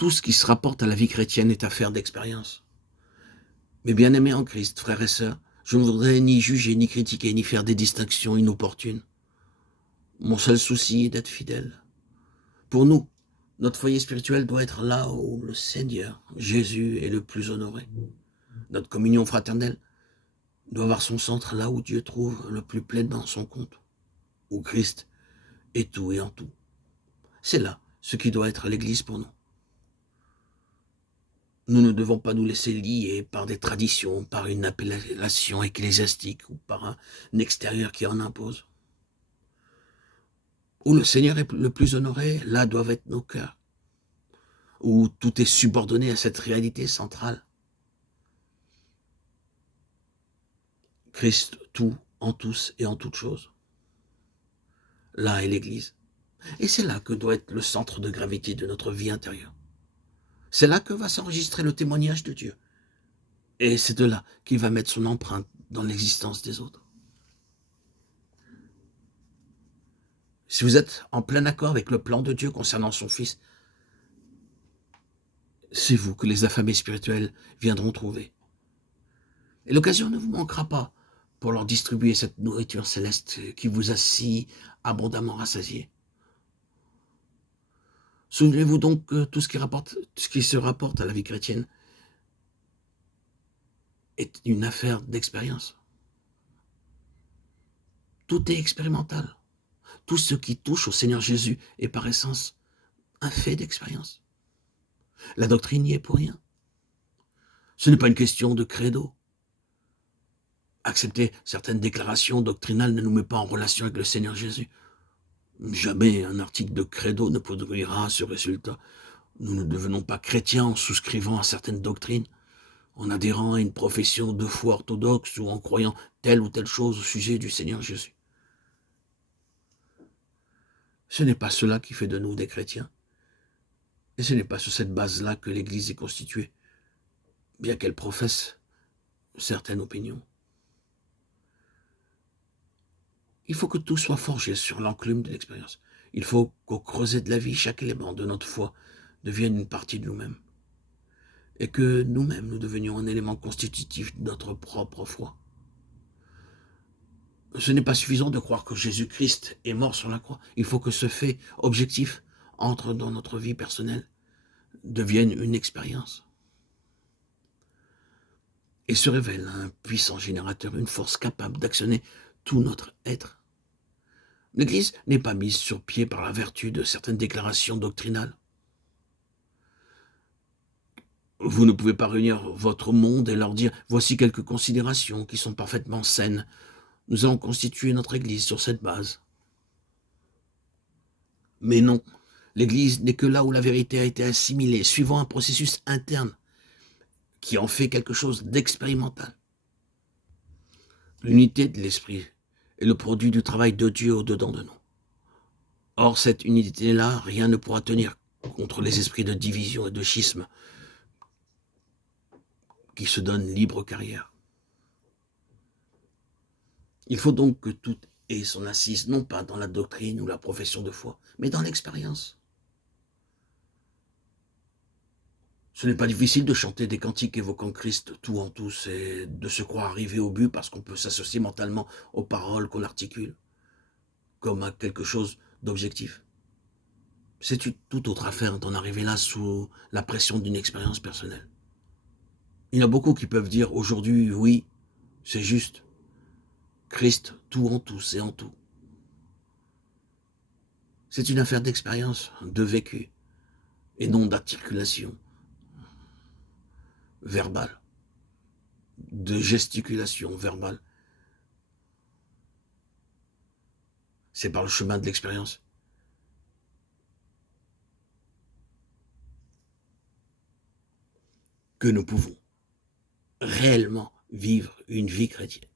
Tout ce qui se rapporte à la vie chrétienne est affaire d'expérience. Mes bien-aimés en Christ, frères et sœurs, je ne voudrais ni juger, ni critiquer, ni faire des distinctions inopportunes. Mon seul souci est d'être fidèle. Pour nous, notre foyer spirituel doit être là où le Seigneur, Jésus, est le plus honoré. Notre communion fraternelle doit avoir son centre là où Dieu trouve le plus pleinement son compte, où Christ est tout et en tout. C'est là ce qui doit être l'Église pour nous. Nous ne devons pas nous laisser lier par des traditions, par une appellation ecclésiastique ou par un extérieur qui en impose. Où le Seigneur est le plus honoré, là doivent être nos cœurs. Où tout est subordonné à cette réalité centrale. Christ, tout, en tous et en toutes choses. Là est l'Église. Et c'est là que doit être le centre de gravité de notre vie intérieure. C'est là que va s'enregistrer le témoignage de Dieu. Et c'est de là qu'il va mettre son empreinte dans l'existence des autres. Si vous êtes en plein accord avec le plan de Dieu concernant son Fils, c'est vous que les affamés spirituels viendront trouver. Et l'occasion ne vous manquera pas pour leur distribuer cette nourriture céleste qui vous a si abondamment rassasié. Souvenez-vous donc que tout ce qui se rapporte à la vie chrétienne est une affaire d'expérience. Tout est expérimental. Tout ce qui touche au Seigneur Jésus est par essence un fait d'expérience. La doctrine n'y est pour rien. Ce n'est pas une question de credo. Accepter certaines déclarations doctrinales ne nous met pas en relation avec le Seigneur Jésus. Jamais un article de credo ne produira ce résultat. Nous ne devenons pas chrétiens en souscrivant à certaines doctrines, en adhérant à une profession de foi orthodoxe ou en croyant telle ou telle chose au sujet du Seigneur Jésus. Ce n'est pas cela qui fait de nous des chrétiens. Et ce n'est pas sur cette base-là que l'Église est constituée, bien qu'elle professe certaines opinions. Il faut que tout soit forgé sur l'enclume de l'expérience. Il faut qu'au creuset de la vie, chaque élément de notre foi devienne une partie de nous-mêmes. Et que nous-mêmes, nous devenions un élément constitutif de notre propre foi. Ce n'est pas suffisant de croire que Jésus-Christ est mort sur la croix. Il faut que ce fait objectif entre dans notre vie personnelle, devienne une expérience. Et se révèle un puissant générateur, une force capable d'actionner tout notre être. L'Église n'est pas mise sur pied par la vertu de certaines déclarations doctrinales. Vous ne pouvez pas réunir votre monde et leur dire « Voici quelques considérations qui sont parfaitement saines. Nous allons constituer notre Église sur cette base. » Mais non, l'Église n'est que là où la vérité a été assimilée, suivant un processus interne qui en fait quelque chose d'expérimental. L'unité de l'esprit est le produit du travail de Dieu au-dedans de nous. Or, cette unité-là, rien ne pourra tenir contre les esprits de division et de schisme qui se donnent libre carrière. Il faut donc que tout ait son assise, non pas dans la doctrine ou la profession de foi, mais dans l'expérience. Ce n'est pas difficile de chanter des cantiques évoquant Christ tout en tous et de se croire arrivé au but parce qu'on peut s'associer mentalement aux paroles qu'on articule, comme à quelque chose d'objectif. C'est une toute autre affaire d'en arriver là sous la pression d'une expérience personnelle. Il y en a beaucoup qui peuvent dire aujourd'hui, oui, c'est juste, Christ tout en tous et en tout. C'est une affaire d'expérience, de vécu, et non d'articulation verbale, de gesticulation verbale. C'est par le chemin de l'expérience que nous pouvons réellement vivre une vie chrétienne.